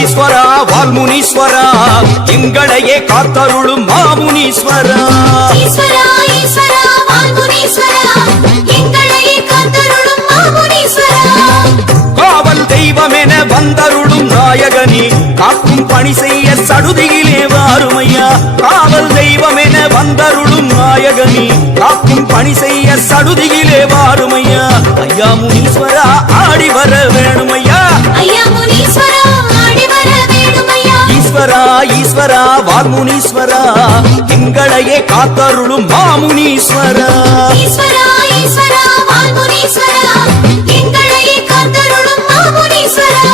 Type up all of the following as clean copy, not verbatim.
ஈஸ்வரா வால்முனீஸ்வரா எங்களையே காத்தருளும் மாமுனீஸ்வரா ஈஸ்வரா ஈஸ்வரா வால்முனீஸ்வரா எங்களையே காத்தருளும் மாமுனீஸ்வரா காவல் தெய்வமென வந்தருளும் நாயகனே காக்கும் பணி செய்ய சடுதியிலே வாருமையா காவல் தெய்வமென வந்தருளும் நாயகனே காக்கும் பணி செய்ய சடுதியிலே வாருமையா ஐயா முனீஸ்வரா ஆடி வர வேணுமையா ஐயா முனீஸ்வரா ஆடி வர வேணுமையா ஈஸ்வரா ஈஸ்வரா வால்முனீஸ்வரா எங்களையே காத்தருளும் மாமுனீஸ்வரா ஈஸ்வரா ஈஸ்வரா வால்முனீஸ்வரா எங்களையே காத்தருளும் மாமுனீஸ்வரா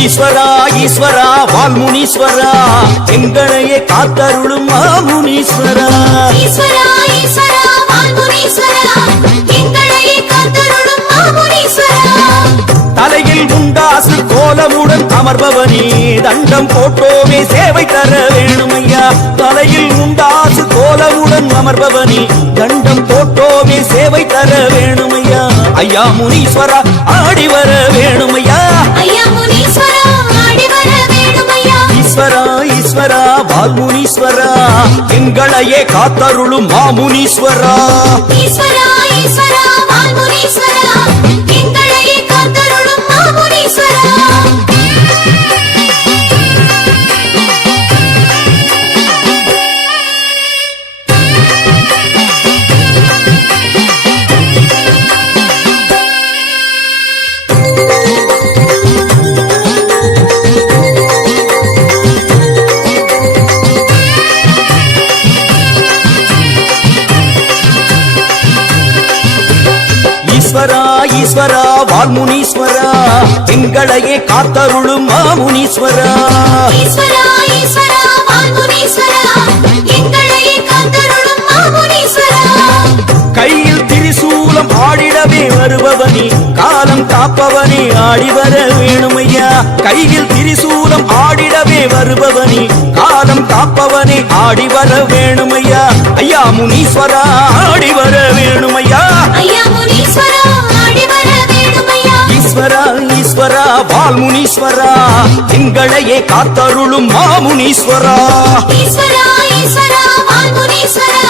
ஈஸ்வரா ஈஸ்வரா வால்முனீஸ்வரா எங்களையே காத்தருளும் மாமுனீஸ்வரா ஈஸ்வரா ஈஸ்வரா வால்முனீஸ்வரா எங்களையே காத்தருளும் மாமுனீஸ்வரா தலையில் உண்டாசு கோலமுடன் அமர்பவனே தண்டம் போட்டோமே சேவை தர வேணுமையா தலையில் உண்டாசு கோலமுடன் அமர்பவனே தண்டம் போட்டோமே சேவை தர வேணுமையா ஐயா முனீஸ்வரா ஆடி வர வேணுமையா ஐயா முனீஸ்வரா ஆடி வர வேணுமையா ஈஸ்வரா ஈஸ்வரா வால்முனீஸ்வரா எங்களையே காத்தருளும் மாமுனீஸ்வரா ஈஸ்வரா ஈஸ்வரா வால்முனீஸ்வரா எங்களையே காத்தருளும் மாமுனீஸ்வரா ஈஸ்வரா ஈஸ்வரா வால்முனீஸ்வரா எங்களையே காத்தருளும் மாமுனீஸ்வரா ஈஸ்வரா ஈஸ்வரா வால்முனீஸ்வரா எங்களையே காத்தருளும் மாமுனீஸ்வரா கையில் திரிசூலம் ஆடிடவே வருபவனே காலம் காப்பவனே ஆடி வர வேணுமையா கையில் திரிசூலம் ஆடிடவே வருபவனே காலம் காப்பவனே ஆடி வர வேணுமையா ஐயா முனீஸ்வரா ஆடி வர வேணுமையா ஐயா முனீஸ்வரா ஆடி வர வேணுமையா ஈஸ்வரா ஈஸ்வரா வால்முனீஸ்வரா எங்களையே காத்தருளும் மாமுனீஸ்வரா ஈஸ்வரா ஈஸ்வரா வால்முனீஸ்வரா